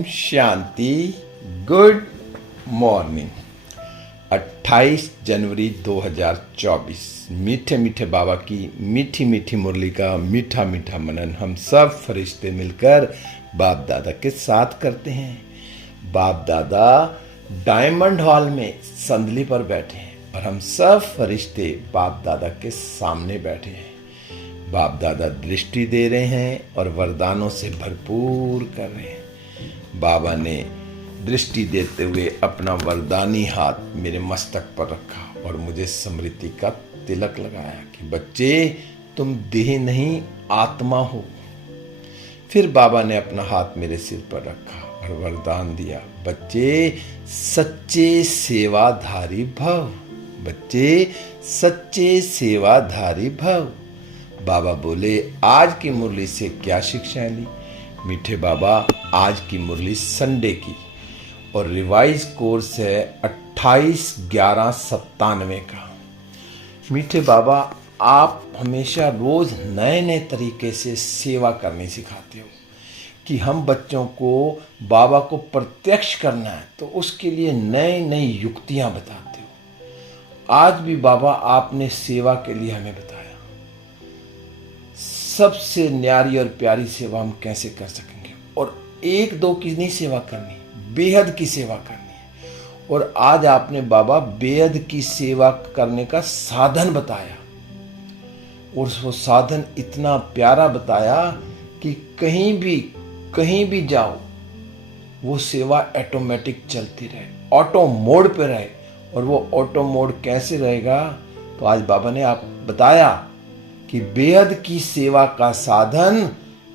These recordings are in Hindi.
ओम शांति। Good morning. 28 जनवरी 2024 मीठे मीठे बाबा की मीठी मीठी मुरली का मीठा मीठा मनन हम सब फरिश्ते मिलकर बाप दादा के साथ करते हैं। बाप दादा डायमंड हॉल में संदली पर बैठे हैं और हम सब फरिश्ते बाप दादा के सामने बैठे हैं। बाप दादा दृष्टि दे रहे हैं और वरदानों से भरपूर कर रहे हैं। बाबा ने दृष्टि देते हुए अपना वरदानी हाथ मेरे मस्तक पर रखा और मुझे स्मृति का तिलक लगाया कि बच्चे तुम देह नहीं आत्मा हो। फिर बाबा ने अपना हाथ मेरे सिर पर रखा और वरदान दिया, बच्चे सच्चे सेवाधारी भव, बच्चे सच्चे सेवाधारी भव। बाबा बोले आज की मुरली से क्या शिक्षाएं ली? मीठे बाबा आज की मुरली संडे की और रिवाइज कोर्स है 28/11/97 का। मीठे बाबा आप हमेशा रोज नए नए तरीके से सेवा करनी सिखाते हो कि हम बच्चों को बाबा को प्रत्यक्ष करना है तो उसके लिए नई नई युक्तियां बताते हो। आज भी बाबा आपने सेवा के लिए हमें बताया सबसे न्यारी और प्यारी सेवा हम कैसे कर सकेंगे, और एक दो की नहीं सेवा करनी, बेहद की सेवा करनी है। और आज आपने बाबा बेहद की सेवा करने का साधन बताया और वो साधन इतना प्यारा बताया कि कहीं भी जाओ वो सेवा ऑटोमेटिक चलती रहे, ऑटो मोड पे रहे। और वो ऑटो मोड कैसे रहेगा तो आज बाबा ने आप बताया कि बेहद की सेवा का साधन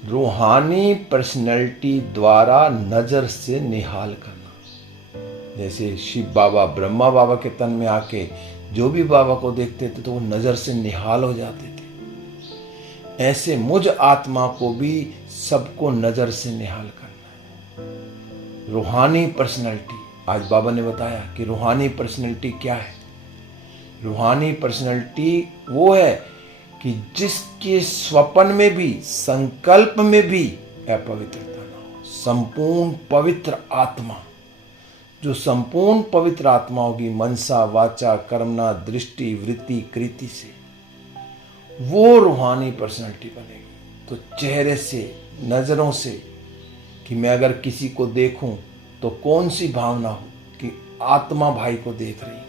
रूहानी पर्सनैलिटी द्वारा नजर से निहाल करना। जैसे शिव बाबा ब्रह्मा बाबा के तन में आके जो भी बाबा को देखते थे तो वो नजर से निहाल हो जाते थे। ऐसे मुझ आत्मा को भी सबको नजर से निहाल करना है। रूहानी पर्सनैलिटी आज बाबा ने बताया कि रूहानी पर्सनैलिटी क्या है। रूहानी पर्सनैलिटी वो है कि जिसके स्वप्न में भी संकल्प में भी अपवित्रता ना हो। संपूर्ण पवित्र आत्मा, जो संपूर्ण पवित्र आत्मा होगी मनसा वाचा कर्मणा दृष्टि वृत्ति कृति से, वो रूहानी पर्सनैलिटी बनेगी। तो चेहरे से नजरों से कि मैं अगर किसी को देखूं तो कौन सी भावना हो कि आत्मा भाई को देख रही हूं।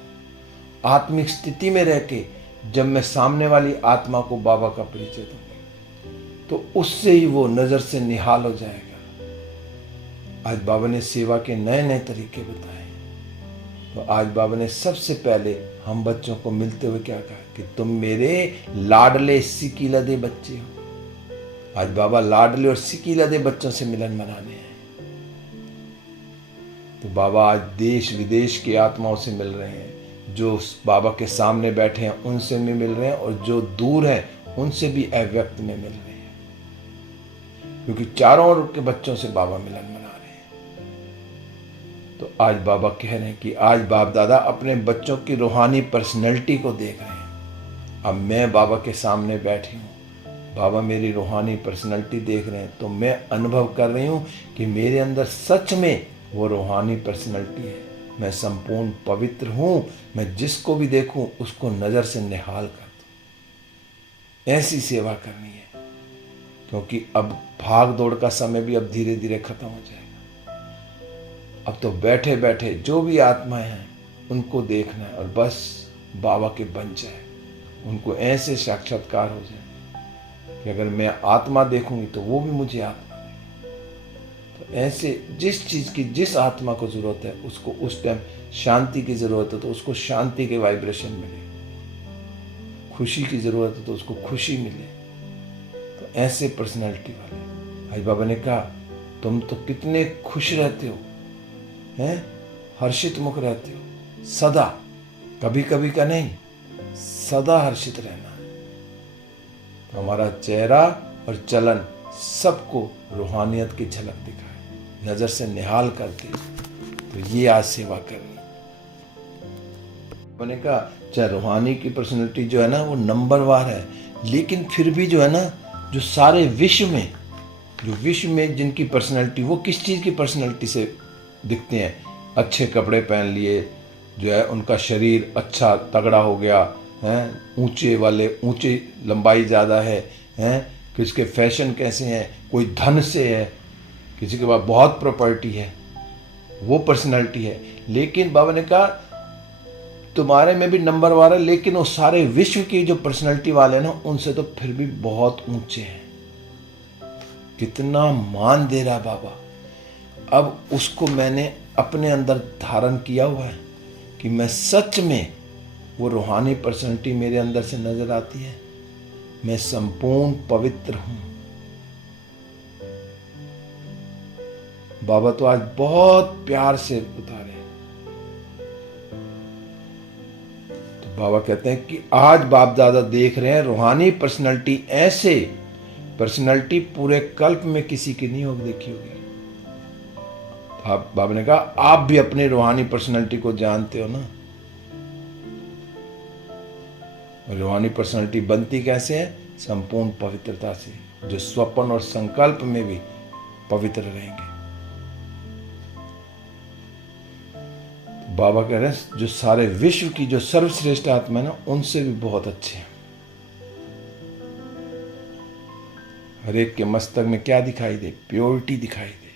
आत्मिक स्थिति में रह के जब मैं सामने वाली आत्मा को बाबा का परिचय दूंगी तो उससे ही वो नजर से निहाल हो जाएगा। आज बाबा ने सेवा के नए नए तरीके बताए। तो आज बाबा ने सबसे पहले हम बच्चों को मिलते हुए क्या कहा कि तुम मेरे लाडले सिकीलदे बच्चे हो। आज बाबा लाडले और सिकीलदे बच्चों से मिलन मनाने हैं। तो बाबा आज देश विदेश की आत्माओं से मिल रहे हैं। जो बाबा के सामने बैठे हैं उनसे भी मिल रहे हैं और जो दूर हैं उनसे भी अव्यक्त में मिल रहे हैं, क्योंकि चारों ओर के बच्चों से बाबा मिलन मना रहे हैं। तो आज बाबा कह रहे हैं कि आज बाप दादा अपने बच्चों की रूहानी पर्सनैलिटी को देख रहे हैं। अब मैं बाबा के सामने बैठी हूँ, बाबा मेरी रूहानी पर्सनैलिटी देख रहे हैं, तो मैं अनुभव कर रही हूँ कि मेरे अंदर सच में वो रूहानी पर्सनैलिटी है। मैं संपूर्ण पवित्र हूं। मैं जिसको भी देखूं उसको नजर से निहाल कर दूं। ऐसी सेवा करनी है, क्योंकि अब भाग दौड़ का समय भी अब धीरे धीरे खत्म हो जाएगा। अब तो बैठे बैठे जो भी आत्माएं हैं उनको देखना है और बस बाबा के बन जाए, उनको ऐसे साक्षात्कार हो जाए कि अगर मैं आत्मा देखूंगी तो वो भी मुझे आत्मा। ऐसे जिस चीज की जिस आत्मा को जरूरत है उसको उस टाइम शांति की जरूरत है तो उसको शांति के वाइब्रेशन मिले, खुशी की जरूरत है तो उसको खुशी मिले। तो ऐसे पर्सनालिटी वाले आज बाबा ने कहा तुम तो कितने खुश रहते हो, हैं, हर्षित मुख रहते हो सदा, कभी कभी का नहीं, सदा हर्षित रहना है। तो हमारा चेहरा और चलन सबको रूहानियत की झलक दिखाए, नजर से निहाल करके। तो ये आज सेवा करनी। मैंने कहा चाहे रूहानी की पर्सनैलिटी जो है ना वो नंबरवार है, लेकिन फिर भी जो है ना जो सारे विश्व में जो विश्व में जिनकी पर्सनैलिटी, वो किस चीज़ की पर्सनैलिटी से दिखते हैं? अच्छे कपड़े पहन लिए, जो है उनका शरीर अच्छा तगड़ा हो गया है, ऊंचे वाले, ऊंची लंबाई ज़्यादा है, किसके फैशन कैसे हैं, कोई धन से है, किसी के पास बहुत प्रॉपर्टी है, वो पर्सनैलिटी है। लेकिन बाबा ने कहा तुम्हारे में भी नंबर वाला, लेकिन वो सारे विश्व की जो पर्सनैलिटी वाले हैं ना, उनसे तो फिर भी बहुत ऊंचे हैं। कितना मान दे रहा बाबा। अब उसको मैंने अपने अंदर धारण किया हुआ है कि मैं सच में, वो रूहानी पर्सनैलिटी मेरे अंदर से नजर आती है, मैं संपूर्ण पवित्र हूं। बाबा तो आज बहुत प्यार से उतारे। तो बाबा कहते हैं कि आज बाप दादा देख रहे हैं रूहानी पर्सनैलिटी, ऐसे पर्सनैलिटी पूरे कल्प में किसी की नहीं होगी, देखी होगी। तो आप, बाबा ने कहा आप भी अपनी रूहानी पर्सनैलिटी को जानते हो ना। रूहानी पर्सनैलिटी बनती कैसे है? संपूर्ण पवित्रता से, जो स्वप्न और संकल्प में भी पवित्र रहेंगे। बाबा कह रहे हैं जो सारे विश्व की जो सर्वश्रेष्ठ आत्मा है ना, उनसे भी बहुत अच्छे हैं। हर एक के मस्तक में क्या दिखाई दे? प्योरिटी दिखाई दे।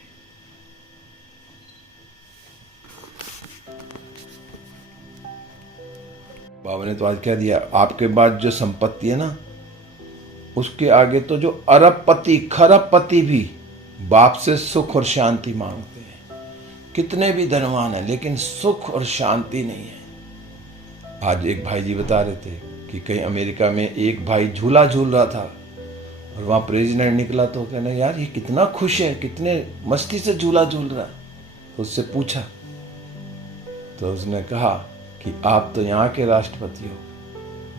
बाबा ने तो आज कह दिया, आपके पास जो संपत्ति है ना, उसके आगे तो जो अरबपति खरबपति भी बाप से सुख और शांति मांगते हैं। कितने भी धनवान है, लेकिन सुख और शांति नहीं है। आज एक भाई जी बता रहे थे कि कहीं अमेरिका में एक भाई झूला झूल रहा था और वहां प्रेसिडेंट निकला, तो कहना यार ये कितना खुश है, कितने मस्ती से झूला झूल रहा है। उससे पूछा तो उसने कहा कि आप तो यहाँ के राष्ट्रपति हो,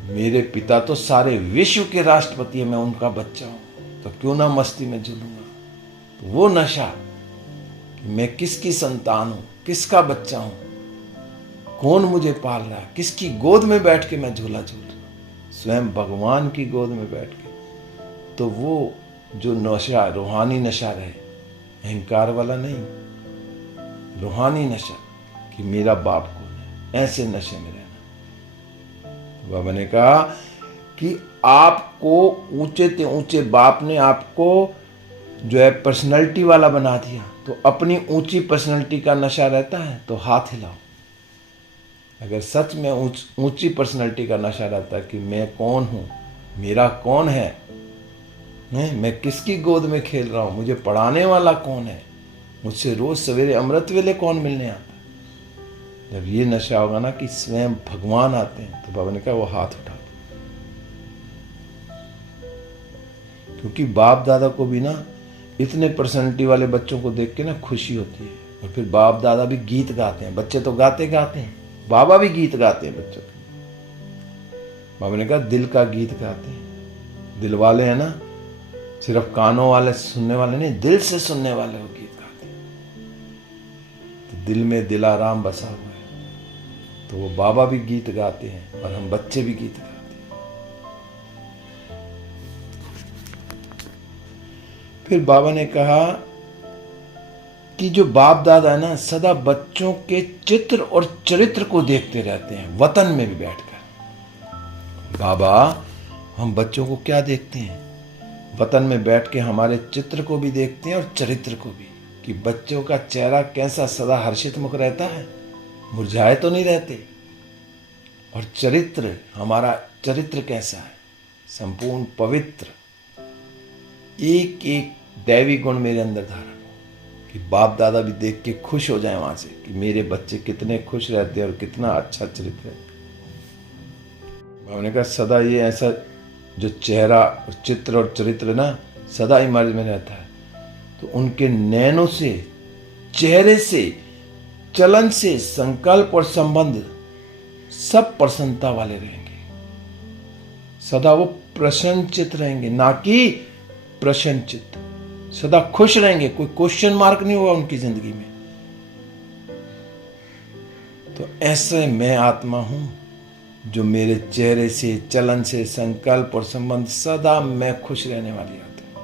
मेरे पिता तो सारे विश्व के राष्ट्रपति है, मैं उनका बच्चा हूं, तो क्यों ना मस्ती में झूलूंगा। तो वो नशा कि मैं किसकी संतान हूं, किसका बच्चा हूं, कौन मुझे पाल रहा है, किसकी गोद में बैठ के मैं झूला झूल रहा हूं, स्वयं भगवान की गोद में बैठ के। तो वो जो नशा, रूहानी नशा रहे, अहंकार वाला नहीं, रूहानी नशा कि मेरा बाप कौन है, ऐसे नशे में रहना। बाबा ने कहा कि आपको ऊंचे से ऊंचे बाप ने आपको जो है पर्सनैलिटी वाला बना दिया, तो अपनी ऊंची पर्सनैलिटी का नशा रहता है तो हाथ हिलाओ। अगर सच में ऊंची पर्सनैलिटी का नशा रहता है कि मैं कौन हूं, मेरा कौन है, मैं किसकी गोद में खेल रहा हूं, मुझे पढ़ाने वाला कौन है, मुझसे रोज सवेरे अमृत वेले कौन मिलने आता है, जब ये नशा होगा ना कि स्वयं भगवान आते हैं, तो बाबा ने कहा वो हाथ उठा दो। क्योंकि बाप दादा को भी ना इतने पर्सनैलिटी वाले बच्चों को देख के ना खुशी होती है। और फिर बाप दादा भी गीत गाते हैं, बच्चे तो गाते हैं, बाबा भी गीत गाते हैं बच्चों के। बाबा ने कहा दिल का गीत गाते हैं, दिल वाले हैं ना, सिर्फ कानों वाले सुनने वाले नहीं, दिल से सुनने वाले वो गीत गाते हैं। तो दिल में दिलाराम बसा हुआ है, तो वो बाबा भी गीत गाते हैं और हम बच्चे भी गीत गाते हैं। फिर बाबा ने कहा कि जो बाप दादा है ना, सदा बच्चों के चित्र और चरित्र को देखते रहते हैं, वतन में भी बैठकर। बाबा हम बच्चों को क्या देखते हैं? वतन में बैठ के हमारे चित्र को भी देखते हैं और चरित्र को भी, कि बच्चों का चेहरा कैसा सदा हर्षित मुख रहता है, मुरझाए तो नहीं रहते। और चरित्र, हमारा चरित्र कैसा है? संपूर्ण पवित्र। एक एक दैवी गुण मेरे अंदर धारण हो, कि बाप दादा भी देख के खुश हो जाए वहां से, कि मेरे बच्चे कितने खुश रहते हैं और कितना अच्छा चरित्र है। उन्होंने कहा सदा ये ऐसा जो चेहरा, चित्र और चरित्र ना सदा इमर्ज में रहता है, तो उनके नैनों से, चेहरे से, चलन से, संकल्प और संबंध सब प्रसन्नता वाले रहेंगे। सदा वो प्रसन्नचित रहेंगे, ना कि प्रसन्नचित। सदा खुश रहेंगे, कोई क्वेश्चन मार्क नहीं होगा उनकी जिंदगी में। तो ऐसे मैं आत्मा हूं जो मेरे चेहरे से, चलन से, संकल्प और संबंध सदा मैं खुश रहने वाली आत्मा।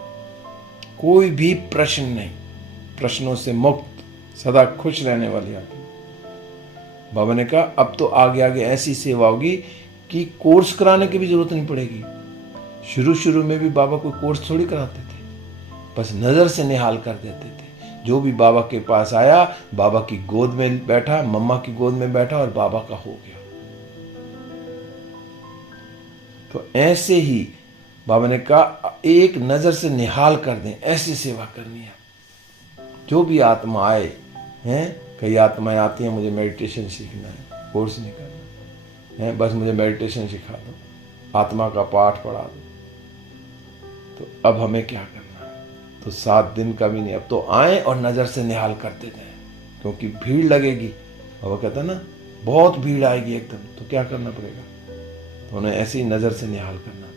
कोई भी प्रश्न नहीं, प्रश्नों से मुक्त, सदा खुश रहने वाली आत्मा। बाबा ने कहा अब तो आगे आगे ऐसी सेवा होगी कि कोर्स कराने की भी जरूरत नहीं पड़ेगी। शुरू शुरू में भी बाबा कोई कोर्स थोड़ी कराते थे, बस नजर से निहाल कर देते थे। जो भी बाबा के पास आया, बाबा की गोद में बैठा, मम्मा की गोद में बैठा और बाबा का हो गया। तो ऐसे ही बाबा ने कहा एक नजर से निहाल कर दें, ऐसी सेवा करनी है। जो भी आत्मा आए हैं, कई आत्माएं आती हैं, मुझे मेडिटेशन सीखना है, कोर्स नहीं करना है, बस मुझे मेडिटेशन सिखा दो, आत्मा का पाठ पढ़ा दो। तो अब हमें क्या करना है? तो 7 दिन का भी नहीं, अब तो आए और नजर से निहाल करते जाएं, क्योंकि भीड़ लगेगी। बाबा कहता ना बहुत भीड़ आएगी एकदम, तो क्या करना पड़ेगा? तो उन्हें ऐसी नजर से निहाल करना पड़ेगा।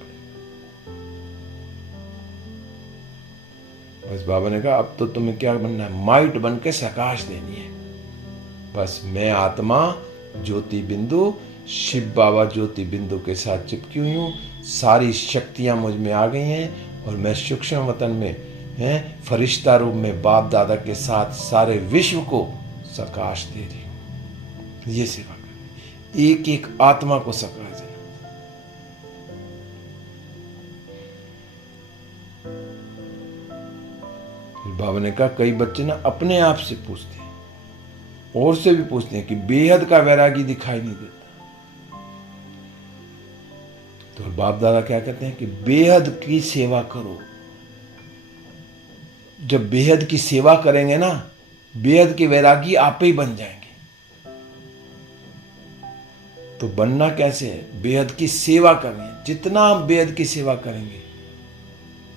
बस बाबा ने कहा अब तो तुम्हें क्या बनना है? माइट बन के प्रकाश देनी है। बस मैं आत्मा ज्योति बिंदु, शिव बाबा ज्योति बिंदु के साथ चिपकी हुई हूँ, सारी शक्तियां मुझ में आ गई हैं और मैं सूक्ष्म वतन में हैं, फरिश्ता रूप में बाप दादा के साथ सारे विश्व को प्रकाश दे रही हूँ। ये सेवा करनी, एक एक आत्मा को प्रकाश देना। बाबा ने कहा कई बच्चे ना अपने आप से पूछते हैं और से भी पूछते हैं कि बेहद का वैरागी दिखाई नहीं देता। तो बाप दादा क्या कहते हैं कि बेहद की सेवा करो। जब बेहद की सेवा करेंगे ना, बेहद के वैरागी आप ही बन जाएंगे। तो बनना कैसे है? बेहद की सेवा करनी है। जितना आप बेहद की सेवा करेंगे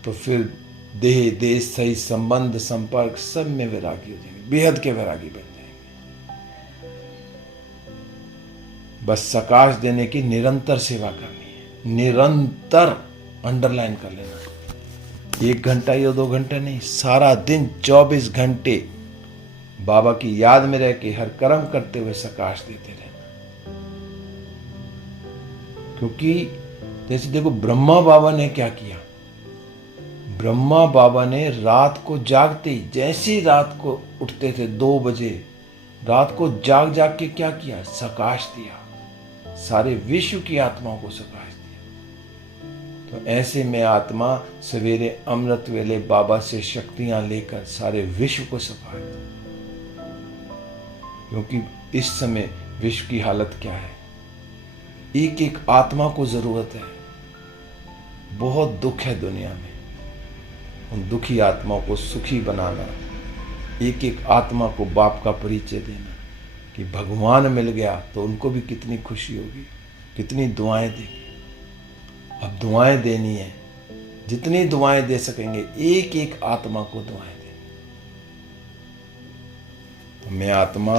तो फिर देह देश सही संबंध संपर्क सब में वैरागी हो जाएंगे, बेहद के वैरागी बन जाएंगे। बस प्रकाश देने की निरंतर सेवा करनी है, निरंतर, अंडरलाइन कर लेना। 1 घंटा या 2 घंटे नहीं, सारा दिन 24 घंटे बाबा की याद में रह के हर कर्म करते हुए प्रकाश देते रहना। क्योंकि जैसे देखो ब्रह्मा बाबा ने क्या किया, ब्रह्मा बाबा ने रात को जागते ही, जैसे रात को उठते थे 2 बजे, रात को जाग जाग के क्या किया? प्रकाश दिया, सारे विश्व की आत्माओं को प्रकाश दिया। तो ऐसे में आत्मा सवेरे अमृत वेले बाबा से शक्तियां लेकर सारे विश्व को प्रकाश दिया। क्योंकि इस समय विश्व की हालत क्या है? एक एक आत्मा को जरूरत है। बहुत दुख है दुनिया में, उन दुखी आत्माओं को सुखी बनाना, एक एक आत्मा को बाप का परिचय देना कि भगवान मिल गया तो उनको भी कितनी खुशी होगी, कितनी दुआएं देंगे। अब दुआएं देनी है, जितनी दुआएं दे सकेंगे एक एक आत्मा को दुआएं देनी। तो मैं आत्मा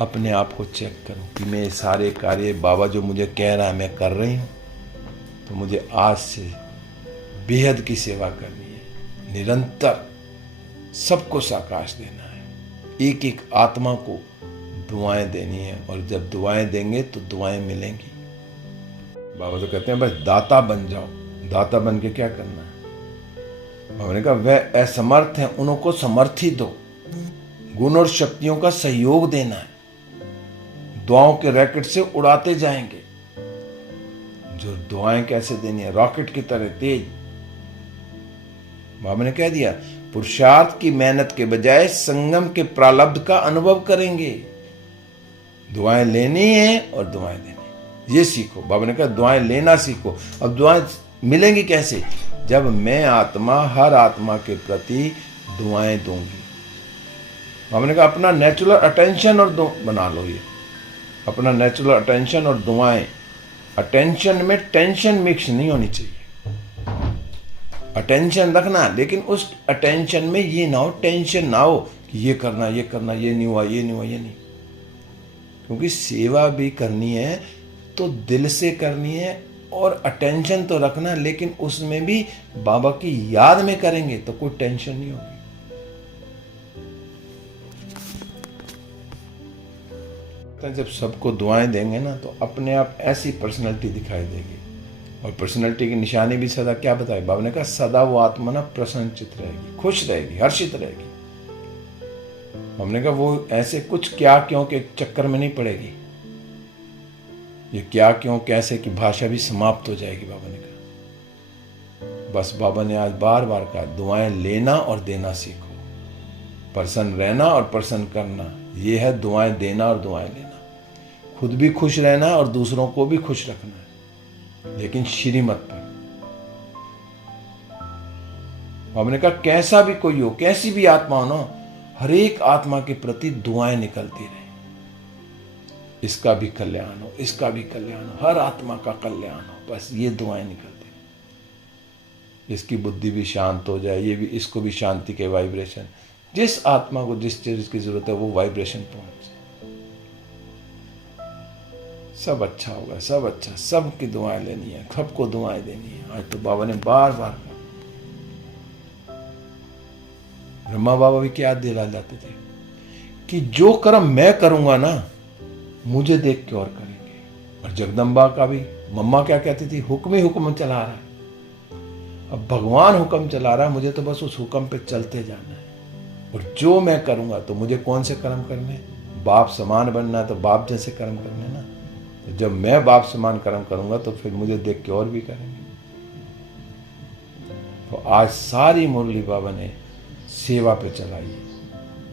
अपने आप को चेक करूं कि मैं सारे कार्य बाबा जो मुझे कह रहा है मैं कर रही हूं। तो मुझे आज से बेहद की सेवा करनी है, निरंतर सबको प्रकाश देना है, एक एक आत्मा को दुआएं देनी है। और जब दुआएं देंगे तो दुआएं मिलेंगी। बाबा तो कहते हैं बस दाता बन जाओ। दाता बन के क्या करना है? बाबा ने कहा वह असमर्थ हैं, उनको समर्थी दो, गुण और शक्तियों का सहयोग देना है। दुआओं के रॉकेट से उड़ाते जाएंगे। जो दुआएं कैसे देनी है? रॉकेट की तरह तेज। बाबा ने कह दिया पुरुषार्थ की मेहनत के बजाय संगम के प्रारब्ध का अनुभव करेंगे। दुआएं लेनी है और दुआएं देनी, ये सीखो। बाबा ने कहा दुआएं लेना सीखो। अब दुआएं मिलेंगी कैसे? जब मैं आत्मा हर आत्मा के प्रति दुआएं दूंगी। बाबा ने कहा अपना नेचुरल अटेंशन और बना लो, ये अपना नेचुरल अटेंशन और दुआएं। अटेंशन में टेंशन मिक्स नहीं होनी चाहिए। अटेंशन रखना, लेकिन उस अटेंशन में ये ना हो, टेंशन ना हो कि ये करना, ये करना, ये नहीं हुआ, ये नहीं हुआ, ये नहीं। क्योंकि सेवा भी करनी है तो दिल से करनी है और अटेंशन तो रखना, लेकिन उसमें भी बाबा की याद में करेंगे तो कोई टेंशन नहीं होगी। जब सबको दुआएं देंगे ना तो अपने आप ऐसी पर्सनैलिटी दिखाई देगी और पर्सनैलिटी की निशानी भी सदा क्या बताए बाबा ने कहा, सदा वो आत्मा ना प्रसन्नचित रहेगी, खुश रहेगी, हर्षित रहेगी। हमने कहा वो ऐसे कुछ क्या क्यों के चक्कर में नहीं पड़ेगी। ये क्या क्यों कैसे की भाषा भी समाप्त हो जाएगी। बाबा ने कहा, बस बाबा ने आज बार बार कहा, दुआएं लेना और देना सीखो, प्रसन्न रहना और प्रसन्न करना, ये है दुआएं देना और दुआएं लेना। खुद भी खुश रहना और दूसरों को भी खुश रखना है, लेकिन श्रीमत पर। बाबा ने कहा कैसा भी कोई हो, कैसी भी आत्मा हो ना, हर एक आत्मा के प्रति दुआएं निकलती रहे, इसका भी कल्याण हो, इसका भी कल्याण हो, हर आत्मा का कल्याण हो, बस ये दुआएं निकलती रहे। इसकी बुद्धि भी शांत हो जाए, ये भी, इसको भी शांति के वाइब्रेशन, जिस आत्मा को जिस चीज की जरूरत है वो वाइब्रेशन पहुंचे। सब अच्छा होगा, सब अच्छा, सबकी दुआएं लेनी है, सबको दुआएं देनी है। आज तो बाबा ने बार बार कहा। ब्रह्मा बाबा भी क्या दिला जाते थे कि जो कर्म मैं करूंगा ना, मुझे देख के और करेंगे। और जगदम्बा का भी मम्मा क्या कहती थी, हुक्म ही हुक्म चला रहा है। अब भगवान हुक्म चला रहा है, मुझे तो बस उस हुक्म पे चलते जाना है। और जो मैं करूंगा तो मुझे कौन से कर्म करने, बाप समान बनना है तो बाप जैसे कर्म करने ना। तो जब मैं बाप समान कर्म करूंगा तो फिर मुझे देख के और भी करेंगे। तो आज सारी मुरली बाबा ने सेवा पे चलाई।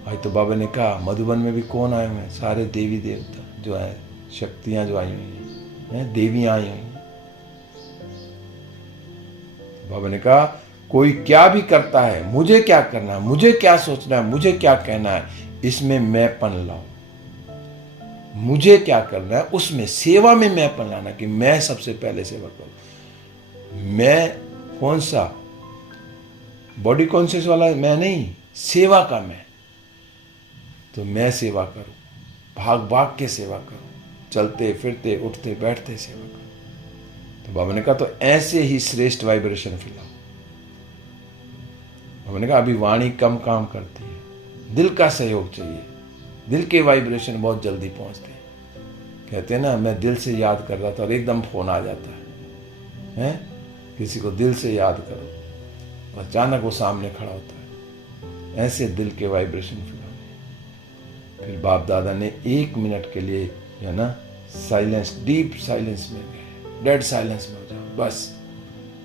आज तो बाबा ने कहा मधुबन में भी कौन आए हुए हैं, सारे देवी देवता जो है, शक्तियां जो आई हुई हैं, देवियां आई हुई हैं। बाबा ने कहा कोई क्या भी करता है, मुझे क्या करना है, मुझे क्या सोचना है, मुझे क्या कहना है, इसमें मैंपन लाओ। मुझे क्या करना है उसमें, सेवा में मैंपन लाना कि मैं सबसे पहले सेवा करूं। मैं कौन सा बॉडी कॉन्शियस वाला मैं नहीं, सेवा का मैं। तो मैं सेवा करूं, भाग भाग के सेवा करूं, चलते फिरते उठते बैठते सेवा करूं। तो बाबा ने कहा तो ऐसे ही श्रेष्ठ वाइब्रेशन फैलाओ। बाबा ने कहा अभी वाणी कम काम करती है, दिल का सहयोग चाहिए। दिल के वाइब्रेशन बहुत जल्दी पहुंचते हैं। कहते हैं ना, मैं दिल से याद कर रहा था और एकदम फोन आ जाता है, किसी को दिल से याद करो, अचानक वो सामने खड़ा होता है। ऐसे दिल के वाइब्रेशन फैलाने। फिर बाप दादा ने 1 मिनट के लिए है ना साइलेंस, डीप साइलेंस में गए, डेड साइलेंस में हो जाओ। बस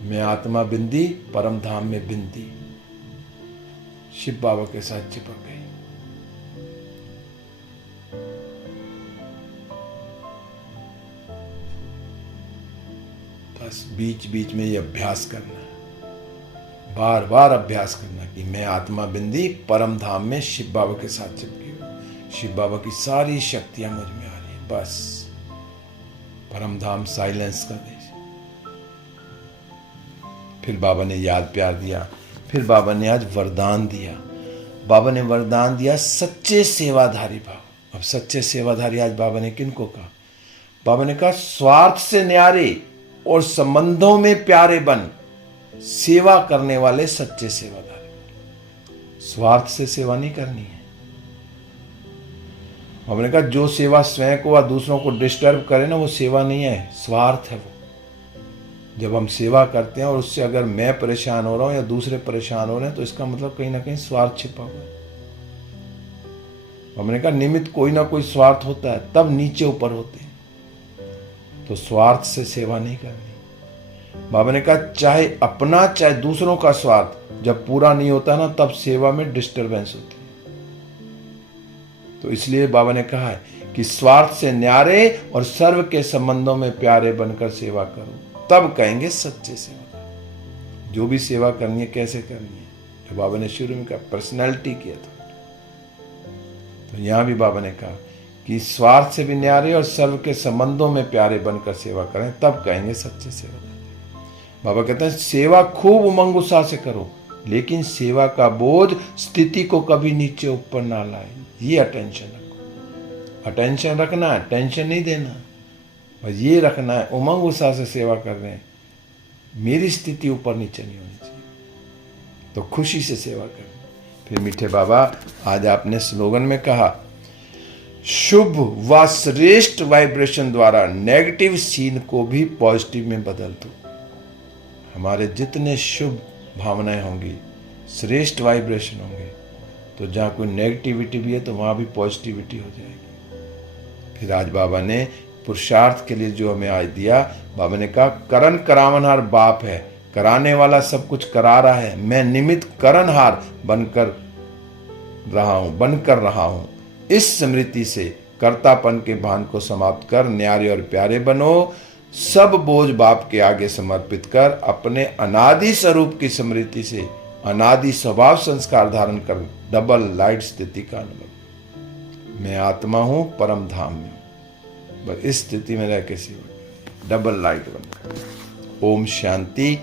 मैं आत्मा बिंदी, परम धाम में बिंदी, शिव बाबा के साथ चिपक गई। बस बीच बीच में ये अभ्यास करना है, बार बार अभ्यास करना कि मैं आत्मा बिंदी परम धाम में शिव बाबा के साथ चिपकी हूं। शिव बाबा की सारी शक्तियां मुझ में आ रही हैं। बस परम धाम साइलेंस का देश। फिर बाबा ने याद प्यार दिया। फिर बाबा ने आज वरदान दिया। बाबा ने वरदान दिया सच्चे सेवाधारी भाव। अब सच्चे सेवाधारी आज बाबा ने किनको कहा? बाबा ने कहा स्वार्थ से न्यारे और संबंधों में प्यारे बन, सेवा करने वाले सच्चे सेवाधारी। स्वार्थ से सेवा नहीं करनी है। हमने कहा जो सेवा स्वयं को व दूसरों को डिस्टर्ब करे ना, वो सेवा नहीं है, स्वार्थ है वो। जब हम सेवा करते हैं और उससे अगर मैं परेशान हो रहा हूं या दूसरे परेशान हो रहे हैं, तो इसका मतलब कहीं ना कहीं स्वार्थ छिपा हुआ है। हमने कहा निमित्त कोई ना कोई स्वार्थ होता है, तब नीचे ऊपर होते हैं। तो स्वार्थ से सेवा नहीं करनी। बाबा ने कहा चाहे अपना चाहे दूसरों का स्वार्थ जब पूरा नहीं होता ना, तब सेवा में डिस्टरबेंस होती है। तो इसलिए बाबा ने कहा है कि स्वार्थ से न्यारे और सर्व के संबंधों में प्यारे बनकर सेवा करो, तब कहेंगे सच्चे सेवा। जो भी सेवा करनी है कैसे करनी है, जो बाबा ने शुरू में कहा पर्सनैलिटी किया था। तो यहां भी बाबा ने कहा कि स्वार्थ से भी न्यारे और सर्व के संबंधों में प्यारे बनकर सेवा करें, तब कहेंगे सच्चे सेवा। बाबा कहते हैं सेवा खूब उमंग उत्साह से करो, लेकिन सेवा का बोझ स्थिति को कभी नीचे ऊपर ना लाए। ये अटेंशन रखो। अटेंशन रखना है, टेंशन नहीं देना। बस ये रखना है, उमंग उत्साह से सेवा कर रहे हैं, मेरी स्थिति ऊपर नीचे नहीं होनी चाहिए। तो खुशी से सेवा करनी। फिर मीठे बाबा आज आपने स्लोगन में कहा शुभ व श्रेष्ठ वाइब्रेशन द्वारा नेगेटिव सीन को भी पॉजिटिव में बदल दो। हमारे जितने शुभ भावनाएं होंगी, श्रेष्ठ वाइब्रेशन होंगे, तो जहाँ कोई नेगेटिविटी भी है तो वहाँ भी पॉजिटिविटी हो जाएगी। फिर आज बाबा ने पुरुषार्थ के लिए जो हमें आज दिया, बाबा ने कहा करण करावनहार बाप है, कराने वाला सब कुछ करा रहा है, मैं निमित्त करणहार बनकर रहा हूं। इस स्मृति से कर्तापन के भान को समाप्त कर न्यारे और प्यारे बनो। सब बोझ बाप के आगे समर्पित कर अपने अनादि स्वरूप की स्मृति से अनादि स्वभाव संस्कार धारण कर डबल लाइट स्थिति का अनुभव। मैं आत्मा हूं परम धाम में, बस इस स्थिति में रह के सेवा, डबल लाइट बनकर। ओम शांति।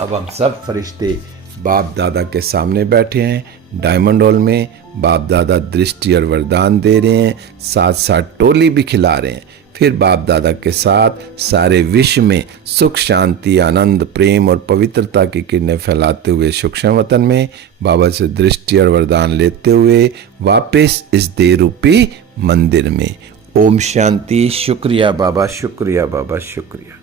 अब हम सब फरिश्ते बाप दादा के सामने बैठे हैं डायमंड हॉल में। बाप दादा दृष्टि और वरदान दे रहे हैं, साथ साथ टोली भी खिला रहे हैं। फिर बाप दादा के साथ सारे विश्व में सुख शांति आनंद प्रेम और पवित्रता की किरणें फैलाते हुए सूक्ष्म वतन में बाबा से दृष्टि और वरदान लेते हुए वापस इस देह रूपी मंदिर में। ओम शांति। शुक्रिया बाबा, शुक्रिया बाबा, शुक्रिया।